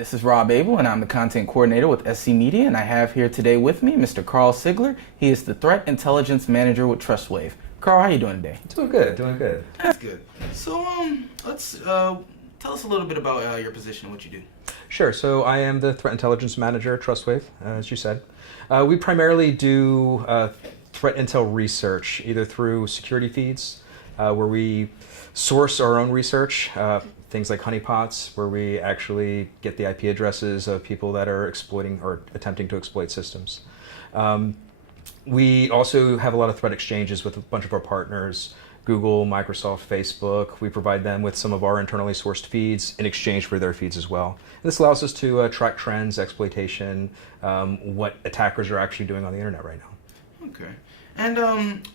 This is Rob Abel, and I'm the content coordinator with SC Media, and I have here today with me Mr. Carl Sigler. He is the Threat Intelligence Manager with Trustwave. Carl, how are you doing today? Doing good, doing good. That's good. So, let's tell us a little bit about your position and what you do. Sure, so I am the Threat Intelligence Manager at Trustwave, as you said. We primarily do threat intel research, either through security feeds, where we source our own research, things like honeypots, where we actually get the IP addresses of people that are exploiting or attempting to exploit systems. We also have a lot of threat exchanges with a bunch of our partners, Google, Microsoft, Facebook. We provide them with some of our internally sourced feeds in exchange for their feeds as well. And this allows us to track trends, exploitation, what attackers are actually doing on the internet right now. Okay. And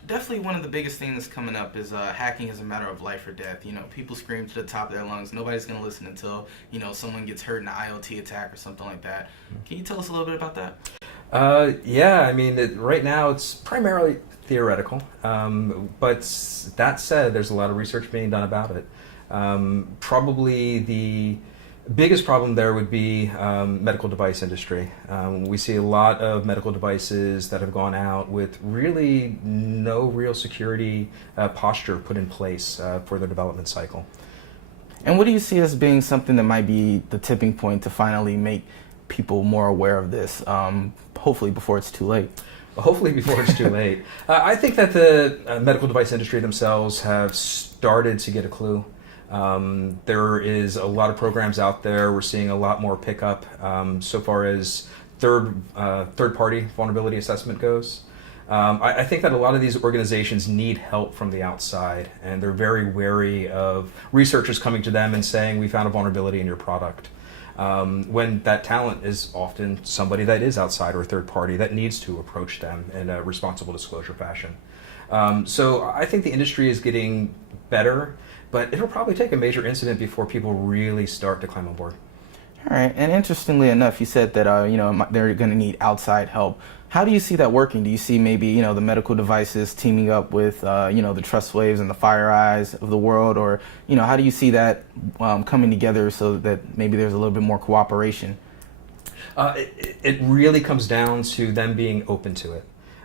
definitely one of the biggest things that's coming up is hacking is a matter of life or death. You know, people scream to the top of their lungs. Nobody's going to listen until, you know, someone gets hurt in an IoT attack or something like that. Can you tell us a little bit about that? Yeah, I mean, right now it's primarily theoretical. But that said, there's a lot of research being done about it. Probably the biggest problem there would be medical device industry. We see a lot of medical devices that have gone out with really no real security posture put in place for their development cycle. And what do you see as being something that might be the tipping point to finally make people more aware of this, hopefully before it's too late? Hopefully before it's too late. I think that the medical device industry themselves have started to get a clue. There is a lot of programs out there. We're seeing a lot more pickup so far as third-party vulnerability assessment goes. I think that a lot of these organizations need help from the outside, and they're very wary of researchers coming to them and saying, we found a vulnerability in your product. When that talent is often somebody that is outside or third party that needs to approach them in a responsible disclosure fashion. So I think the industry is getting better, but it'll probably take a major incident before people really start to climb on board. All right, and interestingly enough, you said that you know, they're going to need outside help. How do you see that working? Do you see maybe, you know, the medical devices teaming up with you know, the Trustwaves and the FireEyes of the world, or, you know, how do you see that coming together so that maybe there's a little bit more cooperation? It really comes down to them being open to it.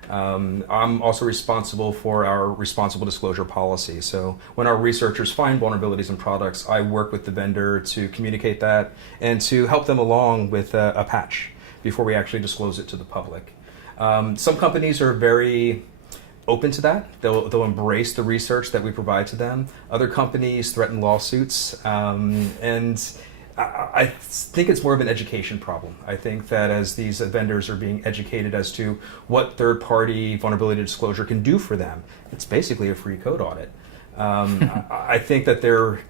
I'm also responsible for our responsible disclosure policy. So when our researchers find vulnerabilities in products, I work with the vendor to communicate that and to help them along with a patch before we actually disclose it to the public. Some companies are very open to that. They'll embrace the research that we provide to them. Other companies threaten lawsuits, and I think it's more of an education problem. I think that as these vendors are being educated as to what third-party vulnerability disclosure can do for them, it's basically a free code audit. I think that they're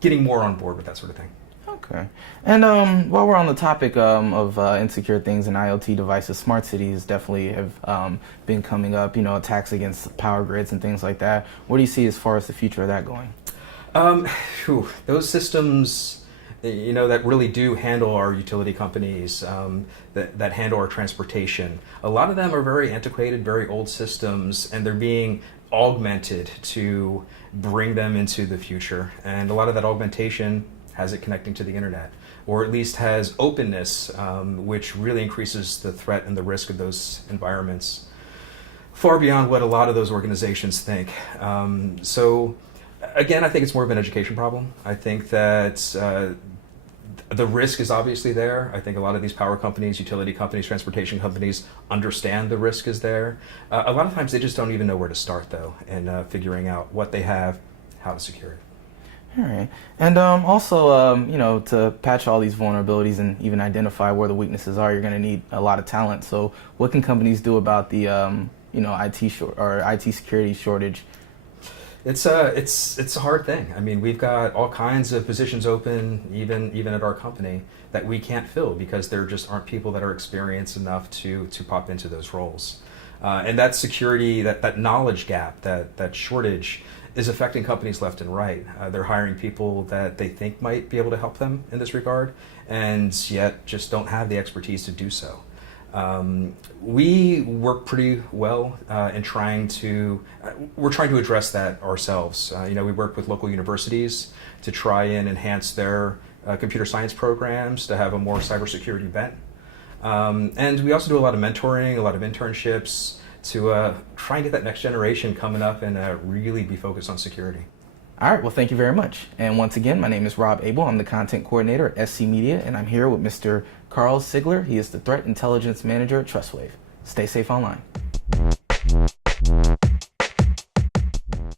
getting more on board with that sort of thing. Okay. And while we're on the topic of insecure things and IoT devices, smart cities definitely have been coming up, you know, attacks against power grids and things like that. What do you see as far as the future of that going? Those systems, you know, that really do handle our utility companies, that handle our transportation. A lot of them are very antiquated, very old systems, and they're being augmented to bring them into the future. And a lot of that augmentation has it connecting to the internet, or at least has openness, which really increases the threat and the risk of those environments far beyond what a lot of those organizations think. So again, I think it's more of an education problem. I think that the risk is obviously there. I think a lot of these power companies, utility companies, transportation companies understand the risk is there. A lot of times they just don't even know where to start, though, in figuring out what they have, how to secure it. All right. And also, you know, to patch all these vulnerabilities and even identify where the weaknesses are, you're going to need a lot of talent. So what can companies do about the, you know, IT security shortage? It's a hard thing. I mean, we've got all kinds of positions open, even at our company, that we can't fill because there just aren't people that are experienced enough to pop into those roles. And that security, that knowledge gap, that shortage is affecting companies left and right. They're hiring people that they think might be able to help them in this regard, and yet just don't have the expertise to do so. We work pretty well in trying to, we're trying to address that ourselves. We work with local universities to try and enhance their computer science programs to have a more cybersecurity bent. And we also do a lot of mentoring, a lot of internships to try and get that next generation coming up and really be focused on security. All right, well, thank you very much. And once again, my name is Rob Abel. I'm the content coordinator at SC Media, and I'm here with Mr. Carl Sigler. He is the threat intelligence manager at Trustwave. Stay safe online.